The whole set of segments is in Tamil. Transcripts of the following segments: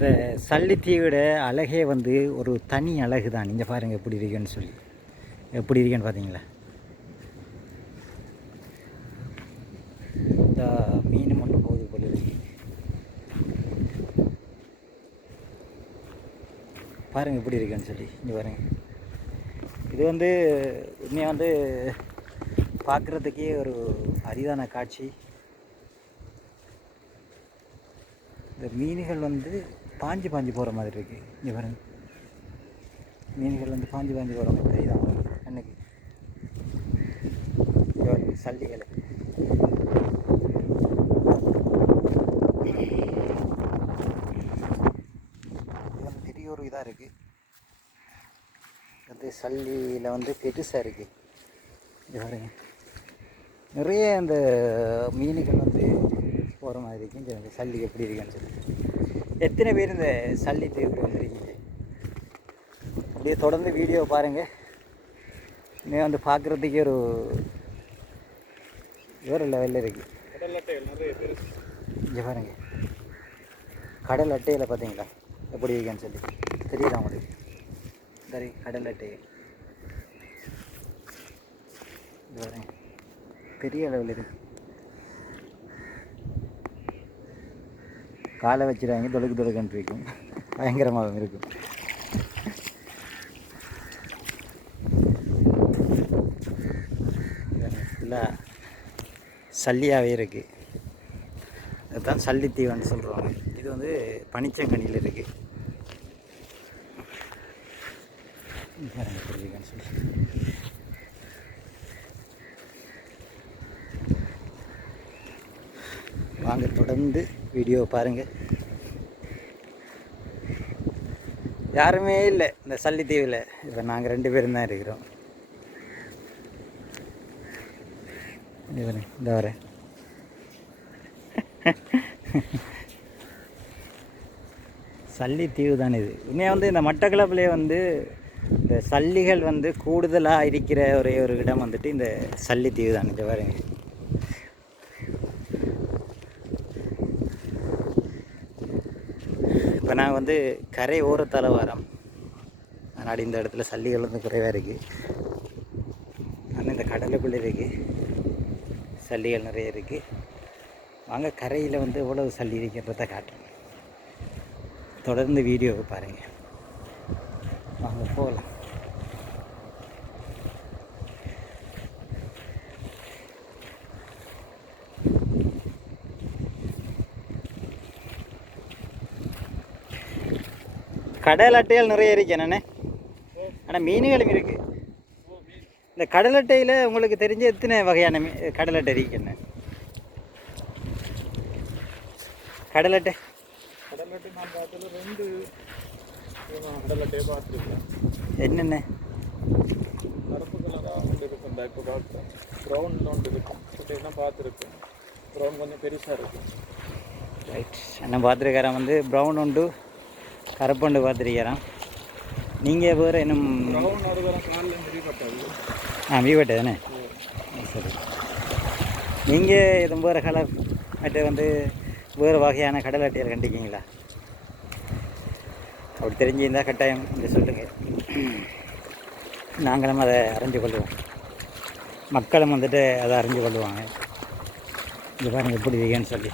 இந்த சல்லித்தீவோட அழகே வந்து ஒரு தனி அழகு தான். நீங்கள் பாருங்கள் எப்படி இருக்குன்னு சொல்லி. எப்படி இருக்குன்னு பார்த்தீங்களா? இந்த மீன் மட்டும் போகுது போல இருக்கு. பாருங்கள் எப்படி இருக்குன்னு சொல்லி. இங்கே பாருங்கள். இது வந்து உண்மையாக வந்து பார்க்குறதுக்கே ஒரு அரிதான காட்சி. இந்த மீன்கள் வந்து பாஞ்சு போகிற மாதிரி இருக்குது. இங்கே பாருங்க, மீன்கள் வந்து பாஞ்சு போகிற மாதிரி தெரியுதா எனக்கு? சல்லிகள் இது வந்து பெரிய ஒரு இதாக இருக்குது. அது சல்லியில் வந்து பெருசாக இருக்குது. இங்கே பாருங்க, நிறைய அந்த மீன்கள் வந்து போகிற மாதிரி இருக்கு. இந்த சல்லி எப்படி இருக்குன்னு சொல்லி. எத்தனை பேர் இந்த சல்லி தீவுக்கு வந்துருக்கீங்க? அப்படியே தொடர்ந்து வீடியோ பாருங்கள். இன்னும் வந்து பார்க்குறதுக்கே வேறு லெவலில் இருக்குது. இங்கே பாருங்கள், கடல் அட்டையில் பார்த்தீங்களா எப்படி இருக்குன்னு சொல்லி தெரியுதா உங்களுக்கு? சரி, கடல் அட்டை இது பாருங்க, பெரிய அளவில் இருக்குது. காலை வச்சுருவாங்க, தொடுக்குன்னு இருக்கும், பயங்கரமாக இருக்கும். ஃபுல்லாக சல்லியாகவே இருக்குது. அதுதான் சல்லித்தீவுன்னு சொல்கிறாங்க. இது வந்து பனிச்சங்கனியில் இருக்குது. சொல்லி வாங்க, தொடர்ந்து வீடியோ பாருங்கள். யாருமே இல்லை இந்த சல்லித்தீவில். இப்போ நாங்கள் 2 பேரும் தான் இருக்கிறோம். இந்த வரேன். சல்லித்தீவு தான் இது. உண்மையாக வந்து இந்த மட்டக்களப்பிலே வந்து இந்த சல்லிகள் வந்து கூடுதலாக இருக்கிற ஒரே ஒரு இடம் வந்துட்டு இந்த சல்லித்தீவு தான். இந்த பாருங்க, இப்போ நான் வந்து கரை ஓரத்தால் வரோம். அதனால் இந்த இடத்துல சல்லிகள் வந்து குறைவாக இருக்குது. ஆனால் இந்த கடலுக்குள்ளே இருக்குது சல்லிகள் நிறைய இருக்குது. வாங்க, கரையில் வந்து எவ்வளவு சல்லி இருக்கிறத காட்டுறேன். தொடர்ந்து வீடியோவை பாருங்கள். வாங்க போகலாம். கடல் அட்டைகள் நிறைய இருக்கு என்னண்ணே, ஆனால் மீன்களும் இருக்குது. இந்த கடல் அட்டையில் உங்களுக்கு தெரிஞ்ச எத்தனை வகையான கடல் அட்டை இருக்கு? என்ன கடல் அட்டை? நான் பார்த்தது 2 கடல் அட்டையை பார்த்துருக்கேன். என்னென்ன? கருப்பு கலராக ஒன்று இருக்கும், இப்போ பார்த்தேன். ப்ரௌனில் ஒன்று இருக்கும், குட்டையெல்லாம் பார்த்துருக்கேன். ப்ரௌன் கொஞ்சம் பெருசாக இருக்கும். ரைட், அண்ணன் பார்த்துருக்காரன் வந்து ப்ரௌன் உண்டு, கருப்பண்டு பார்த்துருக்கிறான். நீங்கள் வேறு இன்னும் ப்ரௌன் ஒரு காலில் வீப்பட்டாது. வீப்பட்டை தானே? சரி. நீங்கள் இது வேறு கலர் அட்டை வந்து வேறு வகையான கடல் அட்டையில் கண்டிக்கிங்களா? அப்படி தெரிஞ்சிருந்தால் கட்டாயம் இங்கே சொல்லுங்கள். நாங்களும் அதை அறிஞ்சு கொள்வோம், மக்களும் வந்துட்டு அதை அறிஞ்சு கொள்வாங்க. இங்கே பாருங்கள் எப்படி இருக்குன்னு சொல்லி.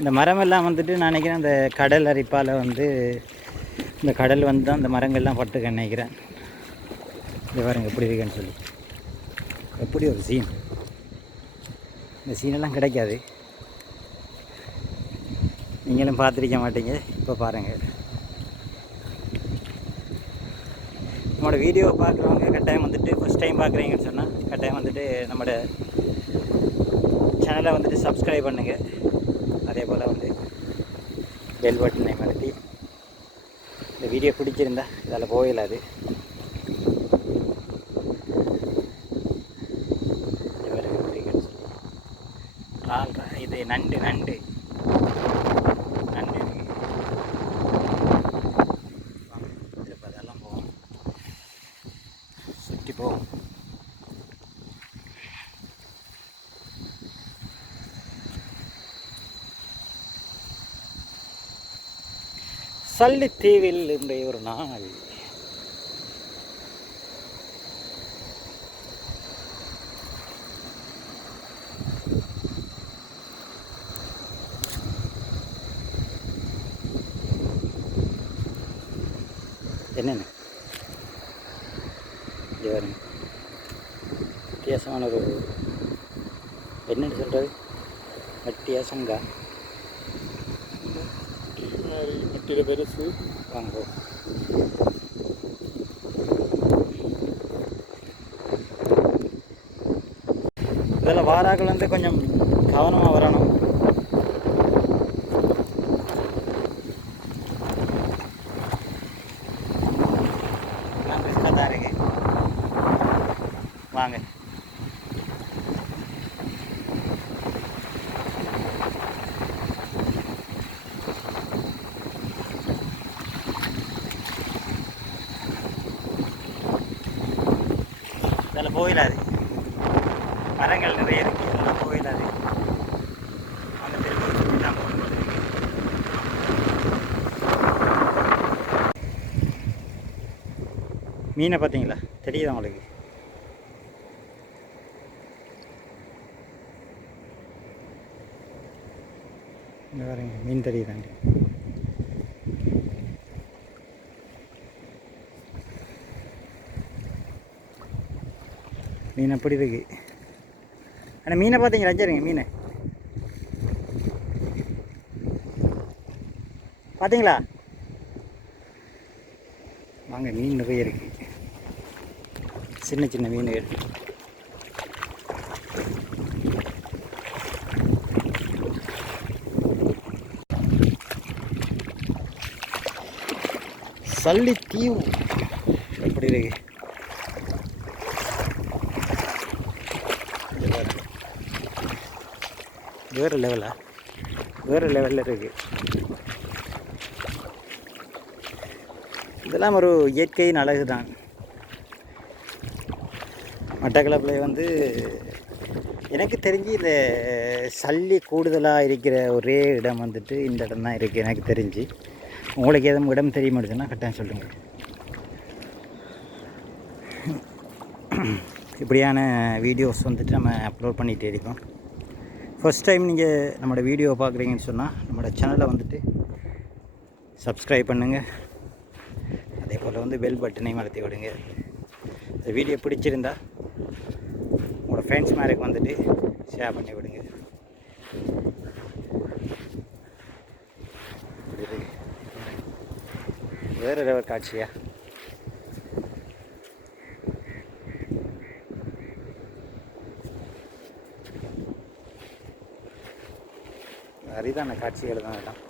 இந்த மரமெல்லாம் வந்துட்டு நான் நினைக்கிறேன் இந்த கடல் அரிப்பால் வந்து இந்த கடல் வந்து தான் இந்த மரங்கள்லாம் பட்டுக்க நினைக்கிறேன். இங்கே பாருங்கள் எப்படி இருக்குன்னு சொல்லி. எப்படி ஒரு சீன். இந்த சீனெல்லாம் கிடைக்காது, நீங்களும் பார்த்துருக்க மாட்டீங்க. இப்போ பாருங்கள், நம்மளோட வீடியோவை பார்க்குறவங்க கட்டாயம் வந்துட்டு ஃபஸ்ட் டைம் பார்க்குறீங்கன்னு சொன்னால் கட்டாயம் வந்துட்டு நம்மளோட சேனலை வந்துட்டு சப்ஸ்கிரைப் பண்ணுங்கள். அதே போல் வந்து பெல் பட்டனை அழுத்தி இந்த வீடியோ பிடிச்சிருந்தா இதில் போயிடாது. இது நண்டு நண்டு நண்டு இப்போ அதெல்லாம் போவோம், சுற்றி போவோம். சல்லித்தீவில் இன்றைய ஒரு நாள். என்னென்ன வித்தியாசமான ஒரு என்னென்னு சொல்கிறது, மட்டியா சங்கா மட்டியில் பெருசு வாங்க. இதில் வாராக்கள் வந்து கொஞ்சம் கவனமாக வரணும். ரிஸ்காக தான் இருக்கு. வாங்க. இதில் போயிடாது, மரங்கள் நிறைய இருக்குது, இதெல்லாம் போயிடாது. அங்கே திரும்ப தான் போகணும். மீனை பார்த்தீங்களா, தெரியுதா உங்களுக்கு? இங்கே பாருங்க, மீன் தெரியுதாண்டி. மீன் அப்படி இருக்கு. ஆனால் மீனை பார்த்தீங்களா, சரிங்க மீனை பார்த்தீங்களா? வாங்க, மீன் நிறைய இருக்கு, சின்ன சின்ன மீன்கள். சல்லித்தீவு எப்படி இருக்கு வேறு லெவலா, வேறு லெவலில் இருக்குது. இதெல்லாம் ஒரு இயற்கையின் அழகு தான். மட்டக்களப்பில் வந்து எனக்கு தெரிஞ்சு இந்த சல்லி கூடுதலாக இருக்கிற ஒரே இடம் வந்துட்டு இந்த இடம் தான் இருக்குது எனக்கு தெரிஞ்சு. உங்களுக்கு எதுவும் இடம் தெரிய மாட்டேதுன்னா கட்டாயம் சொல்லுங்கள். இப்படியான வீடியோஸ் வந்துட்டு நம்ம அப்லோட் பண்ணிகிட்டே இருக்கோம். ஃபர்ஸ்ட் டைம் நீங்கள் நம்மளோட வீடியோவை பார்க்குறீங்கன்னு சொன்னால் நம்மளோட சேனலை வந்துட்டு சப்ஸ்கிரைப் பண்ணுங்கள். அதே போல் வந்து பெல் பட்டனையும் அழுத்தி விடுங்க. இந்த வீடியோ பிடிச்சிருந்தா உங்களோட ஃப்ரெண்ட்ஸ் மேருக்கு வந்துட்டு ஷேர் பண்ணி விடுங்க. வேறு ஏதாவது காட்சியா? அரிதான காட்சிகள் தான் எல்லாம்.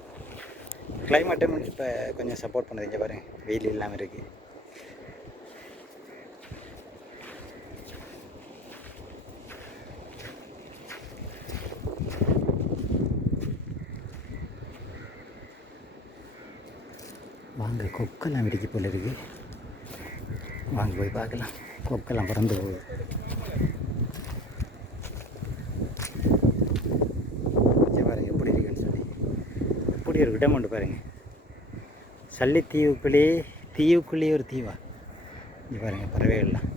கிளைமேட்டும் இப்போ கொஞ்சம் சப்போர்ட் பண்ணுறீங்க பாருங்கள், வெயில் இல்லாமல் இருக்குது. வாங்க, கொக்கெல்லாம் வெடிக்க போல இருக்குது. வாங்க போய் பார்க்கலாம். கொக்கெல்லாம் பறந்து போகுது. பாருங்க எப்படி இருக்குன்னு சொல்லி. எப்படி ஒரு இடம் உண்டு பாருங்க. தீவுக்குள்ளேயே ஒரு தீவா. இங்கே பாருங்க, பறவைகள்லாம்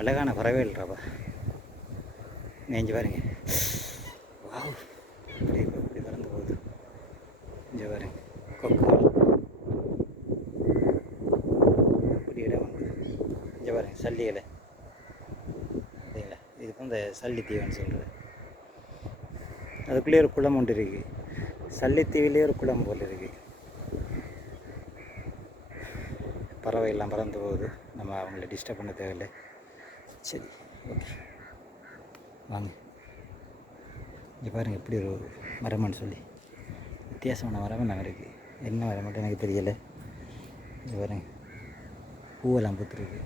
அழகான பறவைகள்றாப்பா. நெஞ்சு பாருங்க, வாவ், இப்படி பறந்து போகுது. இங்கே பாருங்க, கொக்குகள் இப்படி இடம் உண்டு. இங்கே பாருங்க, சல்லிகளை சரிங்களா, இதுக்கு இந்த சல்லி தீவுன்னு சொல்கிறது. அதுக்குள்ளேயே ஒரு குளம் ஒன்று இருக்குது. சல்லித்தீவிலே ஒரு குளம் போல் இருக்குது. பறவை எல்லாம் பறந்து போகுது, நம்ம அவங்கள டிஸ்டர்ப் பண்ண தேவையில்லை. சரி, ஓகே, வாங்க. இங்கே பாருங்கள் எப்படி ஒரு மரம்னு சொல்லி, வித்தியாசமான மரம் என்ன இருக்குது. என்ன மரம் மட்டும் எனக்கு தெரியலை. இங்கே பாருங்க, பூவெல்லாம் பூத்துருக்கு.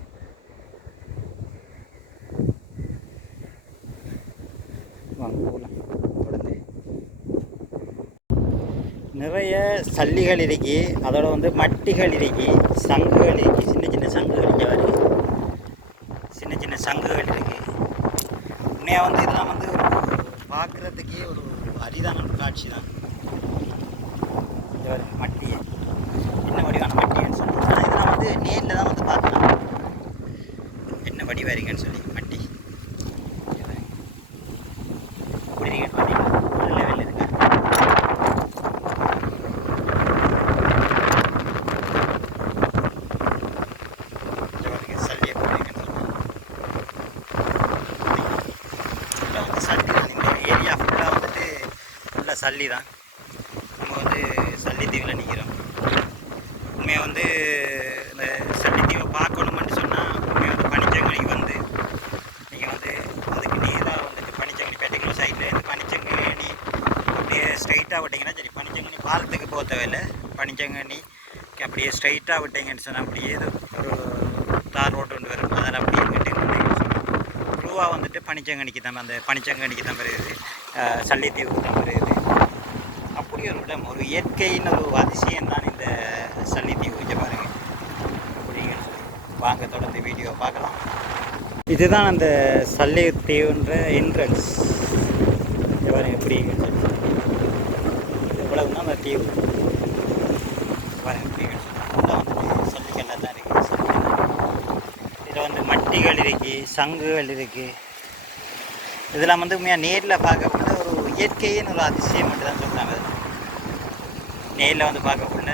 வாங்க போகலாம். தொடர்ந்து நிறைய சல்லிகள் இருக்கு, அதோட வந்து மட்டிகள் இருக்கு, சங்குகள் இருக்கு, சின்ன சின்ன சங்குகள். இங்கே வருது, சின்ன சின்ன சங்குகள் இருக்கு. உண்மையாக வந்து இதெல்லாம் வந்து பார்க்குறதுக்கே ஒரு அரிதான ஒரு காட்சி தான். மட்டி என்ன வடிவான மட்டின்னு சொல்லி. ஆனால் இதெல்லாம் வந்து நேரில் தான் வந்து பார்க்கலாம் என்ன வடிவாக இருக்குன்னு சொல்லி. மட்டி அப்படி இருக்கேன்னு பார்த்தீங்கன்னா ஒரு லெவலில் இருக்கு. சல்லியை போட்டிருக்கேன்னு சொல்லி இதில் வந்து சல்லி தான். இந்த ஏரியா ஃபுல்லாக வந்துட்டு ஃபுல்லாக சல்லி தான். நம்ம வந்து சல்லித்தீவில் நிற்கிறோம். உண்மையாக வந்து இந்த சல்லித்தீவை பார்க்கணுமென்னு சொன்னால் உண்மையாக வந்து பனிச்சங்கனிக்கு வந்து நீங்கள் வந்து அதுக்கு நேராக வந்துட்டு பனிச்சங்கனி பேட்டைக்குள்ள சைடில் இருந்து பனிச்சங்கனி அப்படியே ஸ்ட்ரைட்டாக விட்டிங்கன்னா சரி. பனிச்சங்கனி பாலத்துக்கு போக தேவையில்லை. பனிச்சங்கனி அப்படியே ஸ்ட்ரைட்டாக விட்டிங்கன்னு சொன்னால் அப்படியே ஒரு தார் ரோடு ஒன்று வரும். அதில் அப்படியே விட்டுங்கன்னு சொன்னால் ப்ரூவாக வந்துட்டு பனிச்சங்கனிக்கு தான் அந்த பனிச்சங்கனிக்கு தான் வருது. சல்லித்தீவுக்கு தான் வருது. அப்படி ஒரு இடம், ஒரு இயற்கையின் ஒரு அதிசயம் தான் இந்த சல்லித்தீவு. இங்கே பாருங்கள் அப்படிங்கிற சொல்லி. வாங்க தொடர்ந்து வீடியோ பார்க்கலாம். இதுதான் அந்த சல்லித்தீவுன்ற என்ட்ரன்ஸ். இங்கே பாருங்கள் எப்படிங்க சொல்லி. இவ்வளவுதான் அந்த தீவு. பாருங்கள் எப்படிங்க சொல்லி. ஃபுல்லாக வந்துட்டு சல்லிக்கெல்லாம் தான் இருக்குது. இதில் வந்து மட்டிகள் இருக்குது, சங்குகள் இருக்குது. இதெல்லாம் வந்து உண்மையாக நேரில் பார்க்கக்குள்ள ஒரு இயற்கையின் ஒரு அதிசயம் மட்டும் தான் சொல்கிறாங்க. நேரில் வந்து பார்க்கக்குள்ள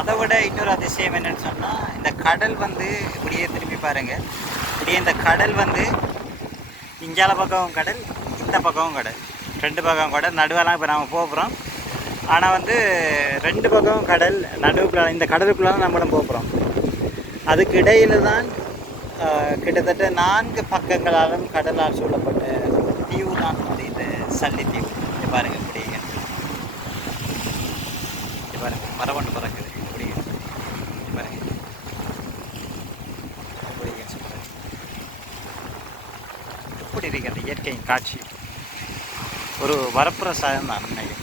அதை விட இன்னொரு அதிசயம் என்னென்னு சொன்னால் இந்த கடல் வந்து இப்படியே திரும்பி பாருங்கள். இப்படியே இந்த கடல் வந்து இங்கால பக்கமும் கடல், இந்த பக்கமும் கடல், ரெண்டு பக்கம் கடல். நடுவெல்லாம் இப்போ நம்ம போகிறோம். ஆனால் வந்து ரெண்டு பக்கமும் கடல், நடுவுக்குள்ள இந்த கடலுக்குள்ளே தான் நம்மளும் போகிறோம். அதுக்கு இடையில் தான் கிட்டத்தட்ட 4 பக்கங்களாலும் கடலால் சூழப்பட்ட தீவு தான் வந்து இந்த சல்லித்தீவு. இங்கே பாருங்கள் இப்படிங்க. இங்கே பாருங்கள் மரவண்டு பறக்குது. இப்படிங்க இங்கே பாருங்கள் இப்படிங்க சொல்கிறேன். எப்படி இருக்கு அந்த இயற்கையின் காட்சி. ஒரு வரப்பிரசாதம் தான் உண்மையை.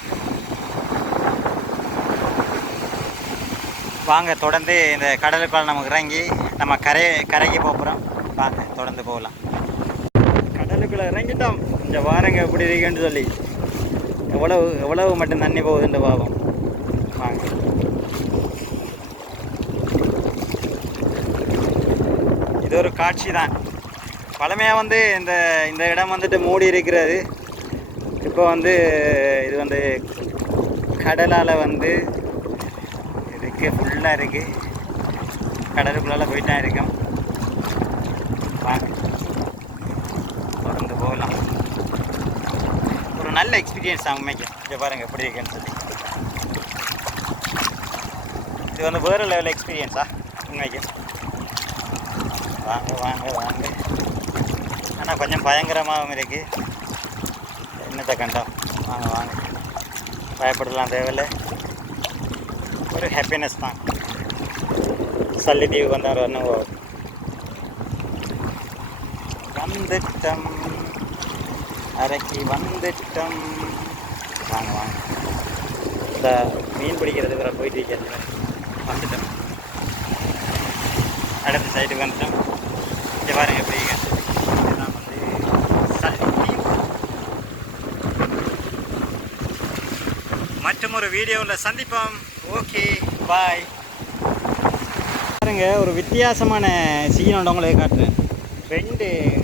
வாங்க தொடர்ந்து இந்த கடலுக்குள்ள நமக்கு இறங்கி நம்ம கரைக்கு போகிறோம். வாங்க தொடர்ந்து போகலாம். கடலுக்குள்ளே இறங்கிட்டோம். இந்த வாரங்க எப்படி இருக்குன்னு சொல்லி எவ்வளவு மட்டும் தண்ணி போகுதுன்ற பாவம். வாங்க இது ஒரு காட்சி தான். பழமையாக வந்து இந்த இடம் வந்துட்டு மூடி இருக்கிறது. இப்போ வந்து இது வந்து கடலால் வந்து ஃபுல்லாக இருக்குது. கடலுக்குள்ளால போயிட்டா இருக்கோம். வாங்க தொடர்ந்து போகலாம். ஒரு நல்ல எக்ஸ்பீரியன்ஸ் தான் உண்மைக்கு. இங்கே பாருங்கள் எப்படி இருக்குன்னு சொல்லி. இது வந்து வேறு லெவல் எக்ஸ்பீரியன்ஸா உண்மைக்கு. வாங்க வாங்க வாங்க. ஆனால் கொஞ்சம் பயங்கரமாகவும் இருக்குது. என்னத்தை கண்டோம். வாங்க வாங்க பயப்படலாம் தேவையில்லை. ஒரு ஹாப்பினஸ் தான் சல்லித்தீவுக்கு வந்த ஒரு அனுபவம். வந்துட்டோம், அரைக்கி வந்துட்டோம். வாங்க வாங்க. இந்த மீன் பிடிக்கிறது வேறு போயிட்டு இருக்கிறது. வந்துட்டோம், அடுத்த சைடுக்கு வந்துட்டோம். இங்கே பாருங்க எப்படி இதுதான் வந்து சல்லித்தீவு. மற்றும் ஒரு வீடியோவில் சந்திப்போம். Okay bye. பாருங்க ஒரு வித்தியாசமான சீனோட உங்களுக்கு காட்டுறேன்.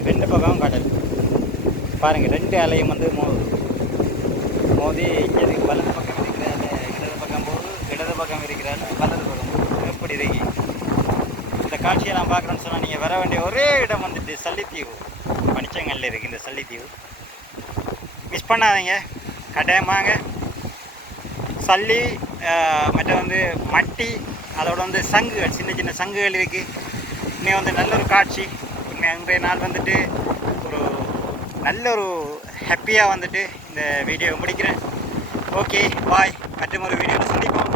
ரெண்டு பக்கம் கடல் பாருங்கள். 2 அலையும் வந்து மோதி இங்கே வலது பக்கம் இருக்கிறாள், இடது பக்கம் போகுது, இடது பக்கம் இருக்கிறாள், வலது பக்கம் போகுது. எப்படி இருக்கு இந்த காட்சியெல்லாம் பார்க்குறோன்னு சொன்னால் நீங்கள் வர வேண்டிய ஒரே இடம் வந்துட்டு சல்லித்தீவு. பனிச்சங்கல்ல இருக்குது இந்த சல்லித்தீவு. மிஸ் பண்ணாதீங்க, கட்டாயமாங்க. சல்லி மற்ற வந்து மட்டி, அதோட வந்து சங்குகள், சின்ன சின்ன சங்குகள் இருக்குது. இன்னும் வந்து நல்ல ஒரு காட்சி. இன்றைய நாள் வந்துட்டு ஒரு நல்ல ஒரு ஹாப்பியாக வந்துட்டு இந்த வீடியோவை முடிக்கிறேன். Okay bye. மற்றும் ஒரு வீடியோவில் சந்திப்போம்.